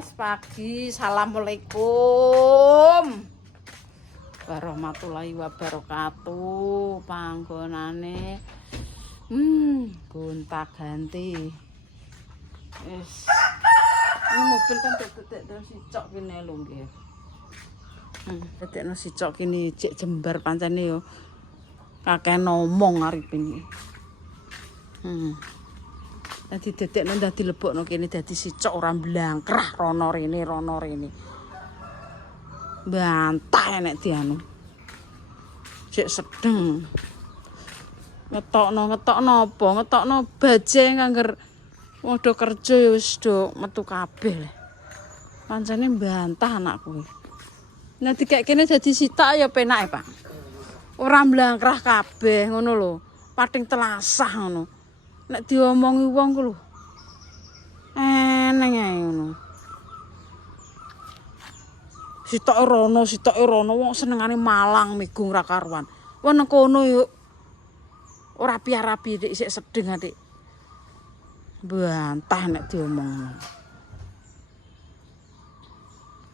Mas, pagi. Assalamualaikum warahmatullahi wabarakatuh. Panggonane gonta-ganti. Wis. Ini mobil kan tetek sicok kene lho nggih. Tetekno sicok kene cek jembar pancene yo. Kakek ngomong arep iki. Dadi dedekno dadi lebokno kene dadi sicok ora blangkrah rono rene. Bantah nek dianu. Cek sedeng. Ngetokno apa? Ngetokno bajeng angger padha kerja ya wis do metu kabeh. Pancene bantah anakku. Nek dikekne dadi sitok ya penake, Pak. Ora blangkrah kabeh ngono lho. Pating telasah ngono. Nek diomongi wong ku lho. Eneng ae ngono. Sitoke rono wong senengane malang migung ra karuan. Wong nang kono yo ora rapi dik sik sedeng adik. Bantah nek diomongno.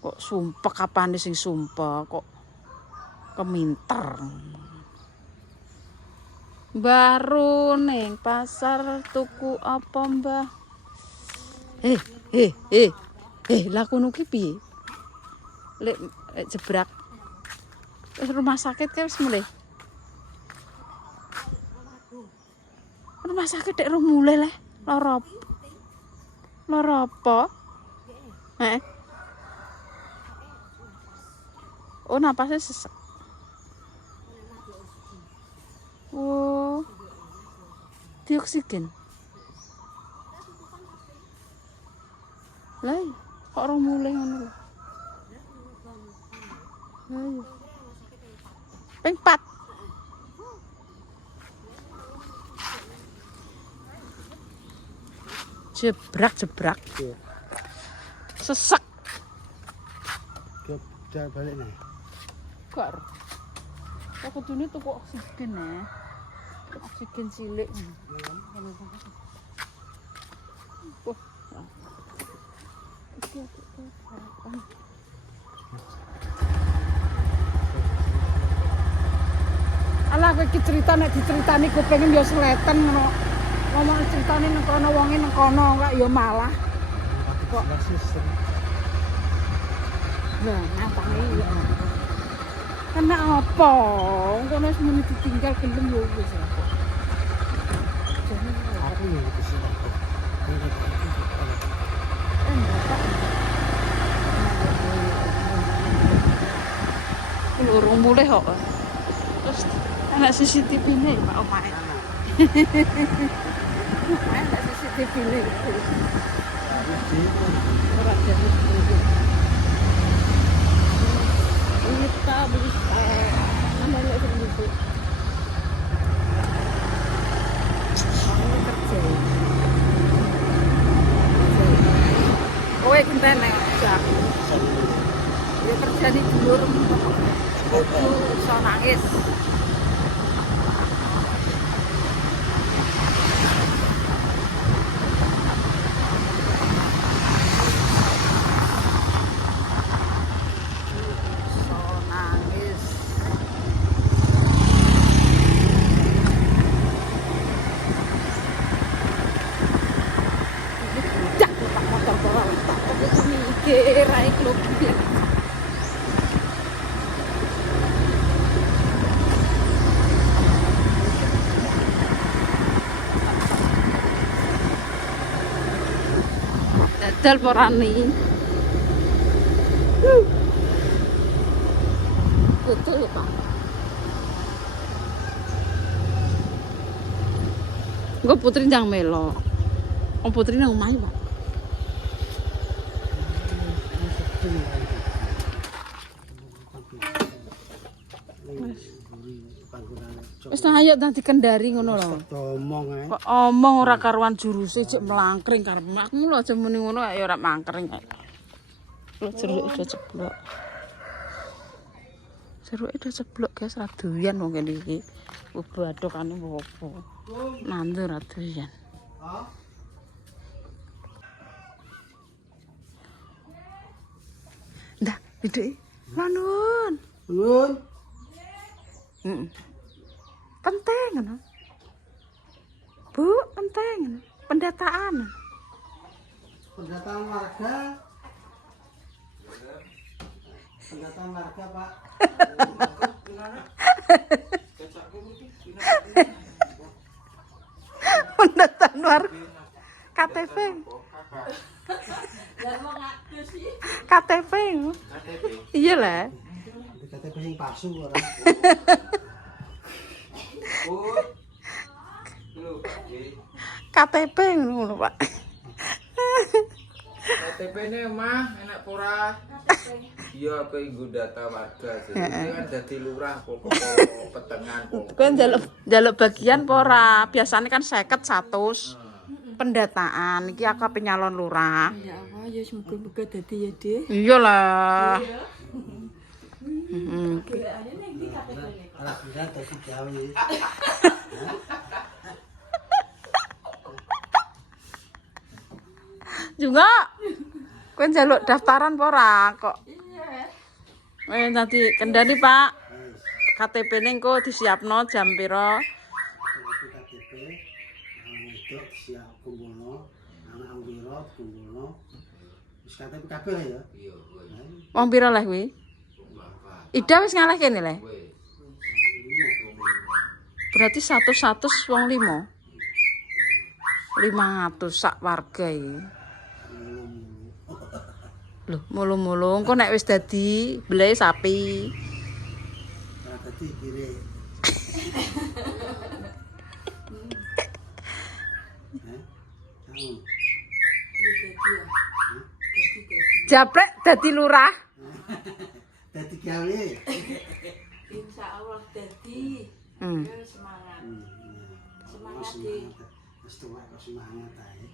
Kok sumpek apane sing sumpek kok keminter. Baru neng pasar tuku apa mbah? Lah kono ki piye? Lek jebrak. Rumah sakit kae wis mulai. Rumah sakit dek mulai leh. Lara apa? Oh, napasnya sesek. Oh, dioksigen. Lah, kok orang mulai ngono lho. Ayo. Ping 4. Jebrak. Sesek. Jangan balik nih. Kok. Aku tuh tuku oksigen ya. Oksigen cilik. Wah. Alah kowe iki cerita nek diceritani kupingin ya sleten ngono. Ngomong ceritane nang kono wonge nang kono kok ya malah. Kok nah, ngapane ya. Kena apa? Kono wis muni ditinggal gelem yo wis. Aku nih itu sih. Urung mulih kok. Terus anak CCTV-ne Pak omahe. Anak CCTV-ne. Ora jadi. Berita. Anda lihat sendiri. Kerja. Kowe kinten nek kerja. Ya kerja di dhuwur. Kudu iso nangis. Rai klub dadal porani betul Pak. Gue putri jang melo. Om putri nang omah Pak. Wis ayo nanti kendari ngono lho. Kok omong ora karuan juruse cek melangkring karep aku lho aja muni ngono ya ora mangkring. Lho jeruk udah ceblok. Jeruk udah ceblok guys, ra doyan wong kene iki. Badokane opo. Nandur ra doyan. Ide. Manun. Nun. Heeh. Penting ngono. Bu, penting ngono. Pendataan. Pendataan warga. Pendataan warga, Pak. Pendataan warga. KTP. KTP. Iya lah. KTP sing palsu ora. KTP ngono, Pak. KTP-ne mah enak ora? Iya, apa nggo data warga sih. Ini kan dadi lurah kok petengan kok. Kowe njaluk bagian apa ora? Biasane kan 50 100. Pendataan iki aku penyalon lurah. Ya apa ya semoga-moga dadi ya, Dik. Iyalah. Ora bisa dadi gawe. Juga kowe njaluk daftaran apa ora kok? Iya. Nanti kendali, Pak. KTP-ne engko disiapno jam pira? KTP itu siap kumpulno, anak ambiro kumpulno. Wis KTP kabeh lah ya. Iya, wis. Wong pira lah kuwi? Ida wis ngalih kene le. Wis. Berarti 100 wong 5. 500 sak warga iki. Loh, mulu-mulu engko nek wis dadi bleh sapi. Ora dadi kire. Japrek dadi lurah. Dadi gawe. Insyaallah dadi. Hmm. Ya semangat. Semangat Dik. Wis tuwa kok semangat ae.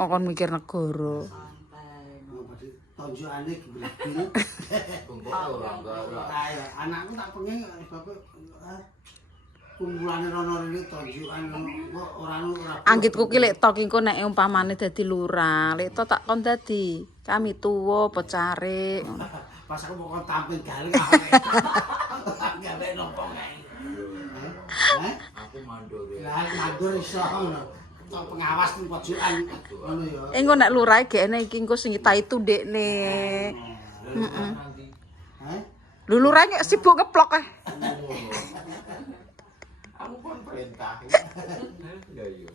Oh kon mikir negara. Santai. Mau pasti tonjokane geblek-geblek. Bengkok ora enggak. Ayo, anakku tak pengen bapak kumpulane rono rene tonjokan kok ora Anggitku ki lek tok engko nek umpamane dadi lurah, lek tok tak kon dadi. Kami tuwa apa carik. pas aku mau tampil galing gawe nopo kae. Aku mandor ya. Lah mandur iso ngono. Pengawas ning pojokan ngono ya. Engko nek lurah gekne iki engko sing tai tundekne. Nanti Hah? Lho lurah nek sibuk ngeplok eh. aku kon perintah. Ya iya.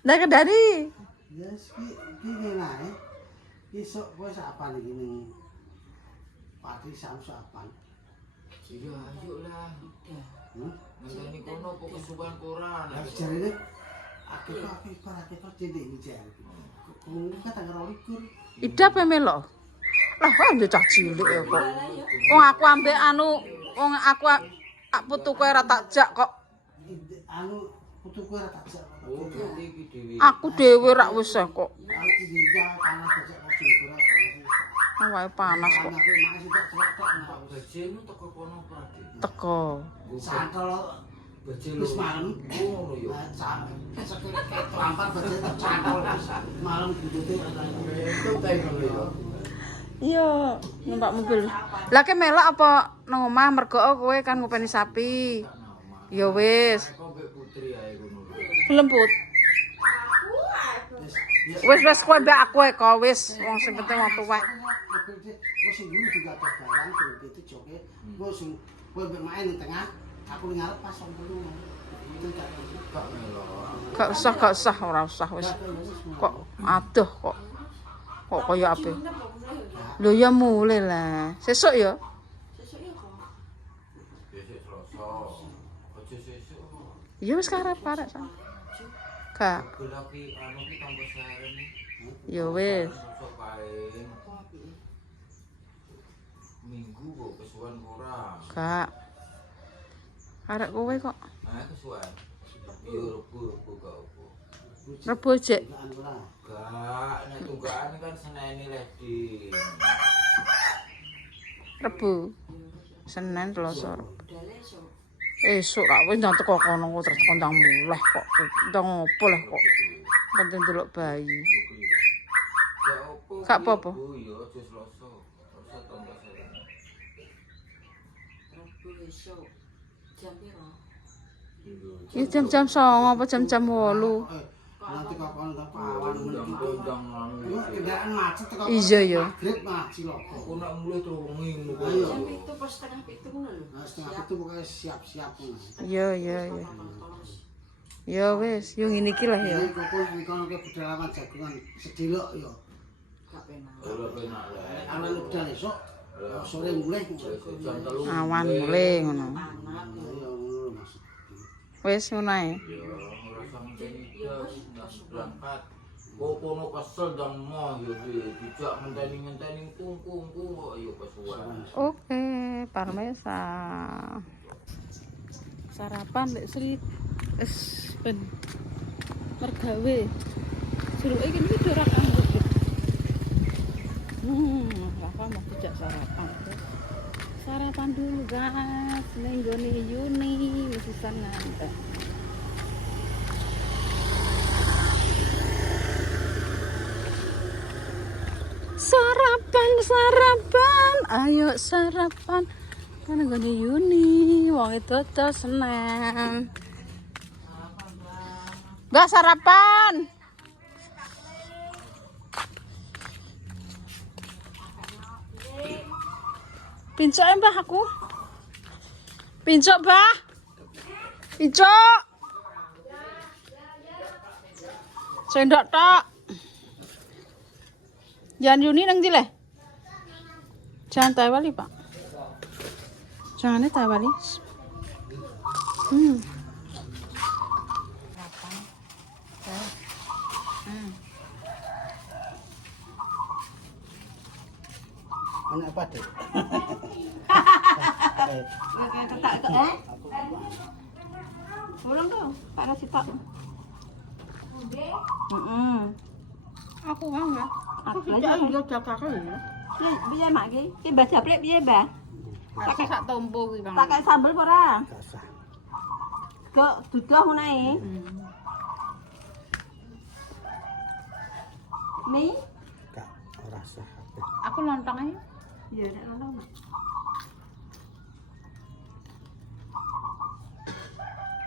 Ndak kendani. Ya iki ngene ae. Besok kowe sapan iki ning Pati sapan. Iya, ayo lah. Hmm? Ngenteni kono kok kesuwen koran. Lah jarene akeh kok cilik iki jar. Kok kata karo likur. Ida pe melok. Lah kok yo cah cilik ya kok. Wong aku ambek anu wong aku putuku ora tak jak kok. Anu putuku ora tak jak. Oh, berarti iki dhewe. Aku dhewe rak wis kok. Aku dinja panas bajak kok ora Awake panas kok. Anake masih tak celok-celok nah. Bajemu teko kono apa, Dik? Teko. Santol Bajel wis malam. ngono ya. Sekele kelampar bajak tak cantol wis malam budute Itu kae ngono ya. Iya, numpak mobil. Lah ke melok apa nang omah mergo kowe kan ngopeni sapi. Ya wis. Kok mbek putri ae ngono. Gelem put. Wis kowe mbek aku ae kok wis wong sing penting wong tuwek. Wis dulu juga ada barang terus itu joke. Kowe mbek main di tengah, aku ning ngarep pas sompelu. Itu gak Gak melok. Gak usah ora usah wis. Kok aduh kok. Kok kaya ape. Lho ya mulai lah. Sesuk ya. Besok Selasa. Aja sesuk. Ya wis karep-karep. Gak. Gelaki anu ki tambah sehari nih. Ya wis. Sosok kae. Minggu kok kesuwen ora. Gak. Arek kowe kok. Nah, kesuwen. Iya rebo gak apa. Rebo jek. Gak, nek tunggakan kan seneni ledi. Rebo. Senin Selasa. Esuk rak wis ndang teko kono kok terus kondang muleh kok. Ndang opo leh kok. Penting delok bayi. Ya apa? Gak apa-apa. Oh iya, aja Selasa. Rabu esok jam piro? Iki jam-jam 09.00 apa jam-jam 8. Nanti kok kon tak awan meniki. Undang-undang Yo kendaraan macet kok. Iya, ya. Maghrib ngaji lho. aku nak mulai tuh nging Ayo. Jam itu pas setengah itu ngono lho. Nah, setengah itu pokoknya siap-siap ngono. Iya. Ya wis, yo ngene iki lah ya. Ini kok kono ke pedalaman jagungan sedelok yo. Gak penak. udah penak lah Awan udan esuk sore mulai. jam 3 Awan mulai ngono. Panas. Ayo ngono maksud. Wis ngono ae. ya ngerasa ngenteni gas berangkat kok kono kesel dan mau yo dijak ngenteni kung kok yo kesuwen Oke, parmesa. Sarapan lek Sri wis ben mergawe. Jeruke iki iki ora kanggo. Rafa mau dijak sarapan. Sarapan dulu guys, ning gone Yuni wis ngantek. Sarapan, ayo sarapan. Kan gone Yuni, wong itu seneng. Mbak sarapan. Pincuk mbah aku. Pincuk, Mbah. Pincuk. Sendok tok. Jangan Yuni nang ndi le? Jangan tawali, Pak. Jangan tawali. Anak apa deh? Pulang tuh, para sitok. Aku mau ya. Aku Tidak yo jakake ya. Piye mak iki? Ki mbah japlek piye, Mbah? Pakai sak tompo kuwi, Bang. Tak kayak sambel apa ora? Gak usah. Kok duduh ngono ae. Mie? Gak ora sah. Aku lontong aja. Ya nek ngono, Mak.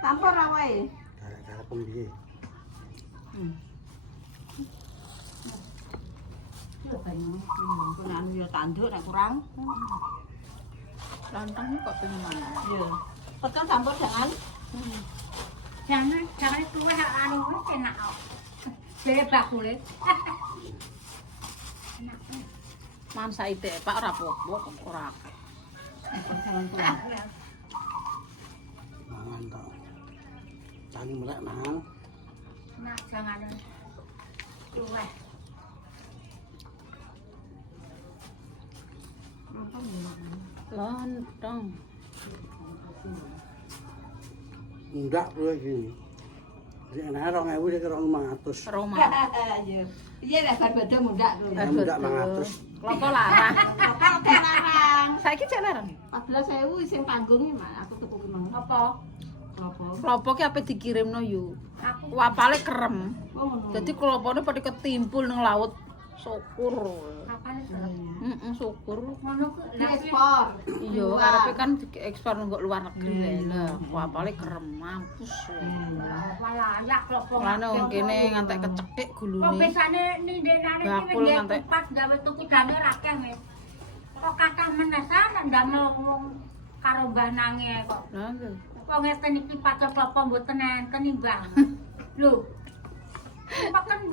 Campur ra wae. Gara-gara pembiye. Ya banyu. Kunan yo tanduk nek kurang. Lontongnya kok pengen mana? Iya. Petel campur jangan. Jangan itu anu enak kok. Jadi bakule. Man saite Pak ora apa-apa kok ora akeh. Jangan kurang. Mangan tok. Tani melek mangan. Nah, jangan luweh. Lontong. Ndak kowe iki. Nek ana 2000 iki 500. Roma. Iya. Iya nek bar badhe mundak lho. Ndak 500. Klopo larang. Apa larang? Saiki cek larang. 14.000 sing panggung iki, Mak. Aku tuku ki mang. Apa? Apa? Klopo ki ape dikirimno yo. Wapale kerem. Oh, ngono. Dadi klopone pada ketimpul nang laut. Syukur. Kapan itu? Syukur. Ngono ku Ekspor. Iya, arepe kan diekspor nang luar negeri lah. Wapale kerem mampus. walayak klopo. Lane wong kene ngantek kecekik Kok gulune. besane nindenane iki Bakul nggih ngantek. kupat gawe tuku dane akeh wis. Kok kathah menesan ndamel wong karo Mbah Nangi ae kok. Lah lho. Kok ngeten iki pacul klopo mboten enten nimbang. Lho. Pakan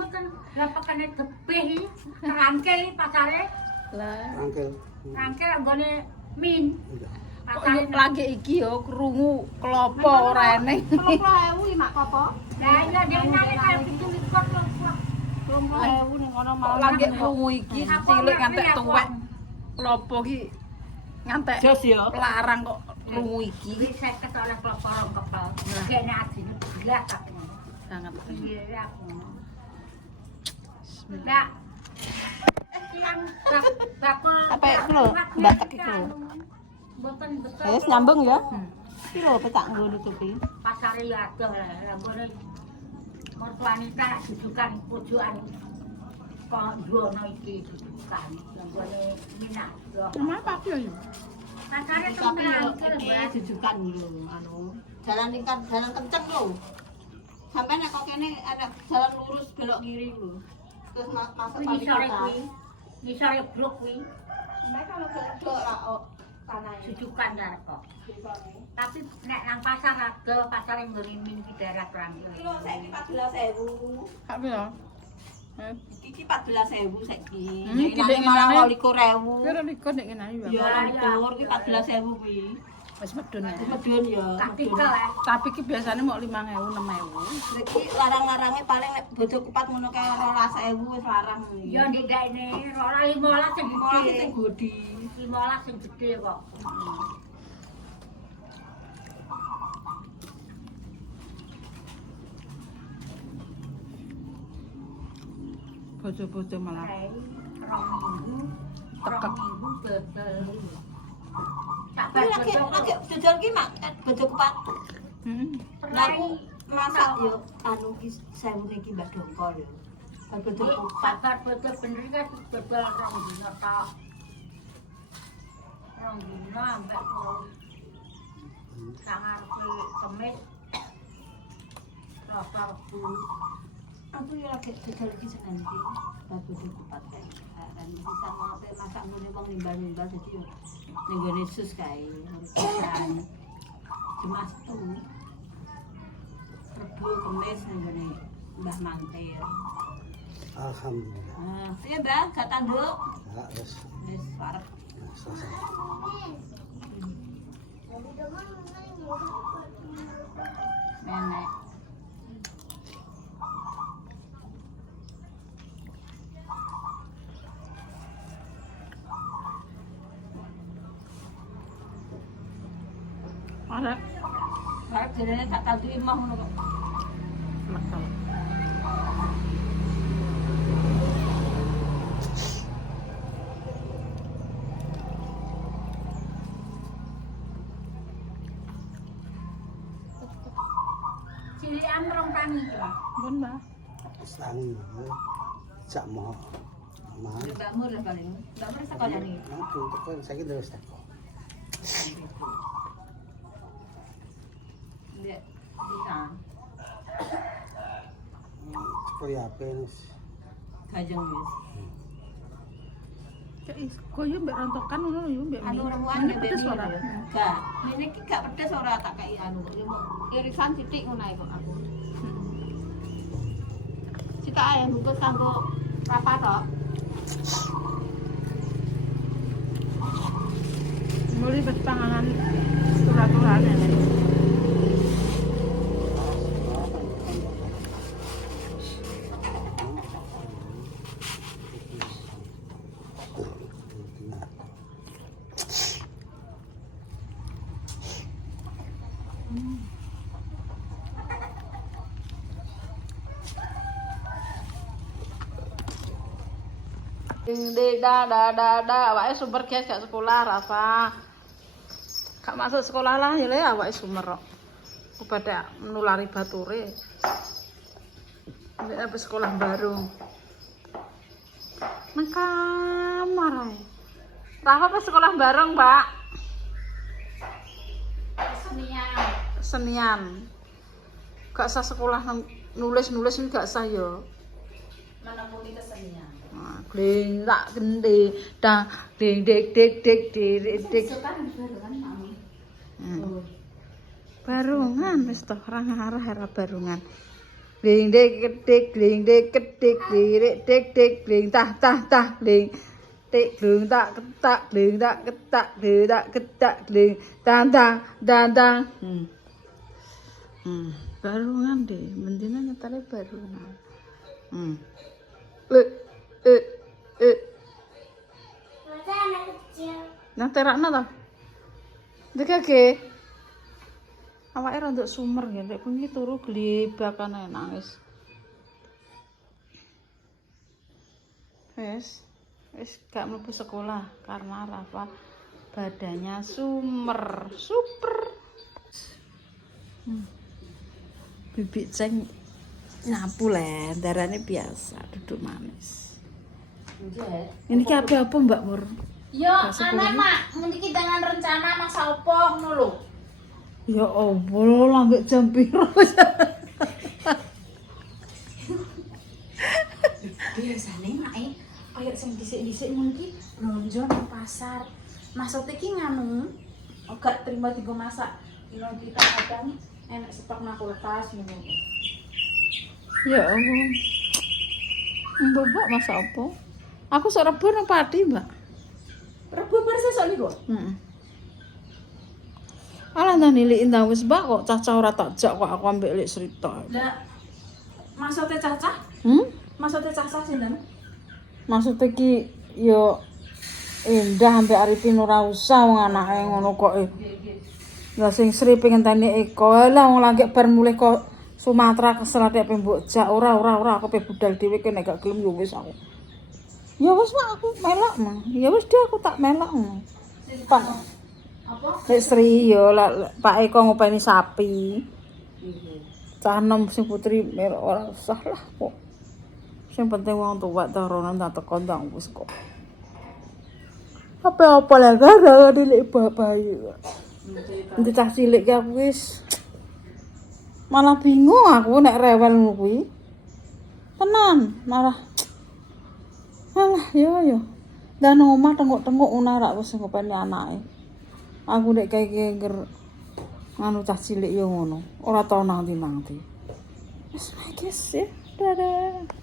lah pakane tebih iki rangkel iki pasare. Lah Angkel. Rangkel anggone min. Iya. kok lagi iki yo krungu klopo ora eneng. 30.000 iki, Mak, apa? Lah iya denane kaya 17 lho. 30.000 ning ngono mau. Lagi krungu iki cilik ngantek tuwek. Klopo ki ngantek Jos ya. larang kok krungu iki. Wis 50 oleh klopo rong kepel. Kene adine belas aku. Sangat. Iya aku. Lah. Yang bakul Apa iku lho, batek iku lho. Mboten betul. Wis nyambung ya. Piro petak nggo nutupi? Pasare ya adoh lah. Lah ngene mertuane tak dudukan pojokan kok jono iki dudukan. Janggone minat. Nama apa aku ya? Pasare Tapi terangkel, ini Mbak. jujukan lho, anu. Jalan lingkar, jalan kenceng lho. Sampai nek kok kene ada jalan lurus belok kiri lho. Terus masuk Kuwi pali ngisore kota. kuwi. Ngisore blok kuwi. Sampai kalau gedok lah tanah itu. Jujukan darek kok. Tapi nek nang pasar ada pasar yang ngirimin di daerah Kerangkil. Kilo saiki 14.000. Apa ya? Iki 14.000 saiki. Hmm, Nek gede ini malah ngene. 12.000. Kira likur nek ngene ya. Ya, likur iki 14.000 kuwi. Wis medun ya. Iki medun ya. Taktikal ya. Tapi ki biasanya mau 5.000, 6.000. Iki larang-larangnya paling nek bojo kupat ngono kae 12.000 wis larang. Ya ndak ini ora 15 sing Malah gede. sing godi. 15 sing gede kok. Bojo-bojo malah. Rong minggu betul. Tak Iki lagi dodol ki mak bojo kupat. Hmm. Lah aku masak yo anu ki sewu iki Mbak Dongkol yo. Kan bojo kupat. Papat betul bener kan betul rong dino tok. Rong dino ambek sangar kemis. Rasa rebu. Aku yo lagi dodol iki seneng iki. Mbak bojo kupat kae. Dan bisa ngape masak ngene wong nimbal-nimbal dadi yo ning gone sus kae. Kan Jumat tuh. Rebu kemis ning gone Mbah Mantir. Alhamdulillah. Nah, iya Mbak, gak tanduk. Ya, wis Wis parek. selesai. Nenek. Ada. Parek jenenge tak tanduki mah ngono kok. Masalah. Cilian rong tangi kok. Pun Mbak. Sani jak mau aman. Mbak Mur lah paling. Mbak Mur sekolah nih. Aku tekan saiki terus teko. Lihat, bisa. Sekolah apa wis. Kajeng wis. Kayak koyo mbek rontokan ngono lho mbek. Anu remuan Ini ya pedes Beni. ora? Enggak. Ini ki gak pedes ora tak kei anu. Ya mau irisan sithik ngono ae kok aku. Cita ayam bungkus kanggo apa tok? Mulai wis panganan tulah-tulahan ini. Ding ding da awake sumber guys gak sekolah Rafa. Gak masuk sekolah lah ya le awake sumer kok. Kepada menulari bature. Nek apa sekolah baru. Nang kamar ae. Rafa apa sekolah bareng, Mbak? Senian. Gak usah sekolah nulis-nulis ini gak usah ya. Menekuni kesenian. Nah, gling tak gende dah ding dek dek dek dek dek. Barungan wis toh ora ngarah era barungan. Gling dek kedek gling dek kedek dek dek dek gling tah tah tah gling tik gling tak ketak gling tak ketak gling tak ketak gling tang tang tang tang. Barungan deh, mendina nyetale barungan. Nang terakna ta? Dekake. Awake rondok sumer ya, nek kuwi turu glebakan ae nangis. Wis gak mlebu sekolah karena Rafa badannya sumer, super. Bibik ceng nyapu le, darane biasa duduk manis. Nggih. Ini ki apa Mbak Pur? Yo, ana mak, mendiki dengan rencana masa opo ngono lho. Ya Allah, lambek jam piro? Biasane mak kaya sing dhisik-dhisik ngono ki blonjo nang pasar. Maksudnya ki nganu, gak terima digo masak. Dino kita kadang enak stok nang kulkas ngono. Ya Allah. Mbak masa apa? Aku sok Rebo nang Pati, Mbak. Rebo bar sesuk niku. Heeh. Alah nang niliki ndang wis Mbak kok cacah ora tak jak kok aku ambek lek cerita. Lah maksudnya cacah? Maksudnya cacah sinten? Maksudnya ki yo Indah ambek Arifin ora usah wong anake ngono kok. Lah sing Sri pengen tani Eko, lah wong lagi bar mulih kok Sumatera kesel atik mbok jak ora aku pe budal dhewe kene gak gelem yo wis aku. Ya wis mak aku melok mah. Ya wis dia aku tak melok. Pak Apa? Lek Sri yo Pak Eko ngopeni sapi. Cah enom sing putri melok ora usah lah kok. Sing penting wong tuwa ta rono tak teko ndang wis kok. Apa-apa lah gara dilek bayi. Nanti cah cilik ki aku wis malah bingung aku nek rewel ngono kuwi. Tenan, malah yo. Dan omah tengok-tengok ana rak wis ngopeni anake. Aku nek kaya nganu cah cilik yo ngono. Ora tau nang ndi. Wis guys ya. Dadah.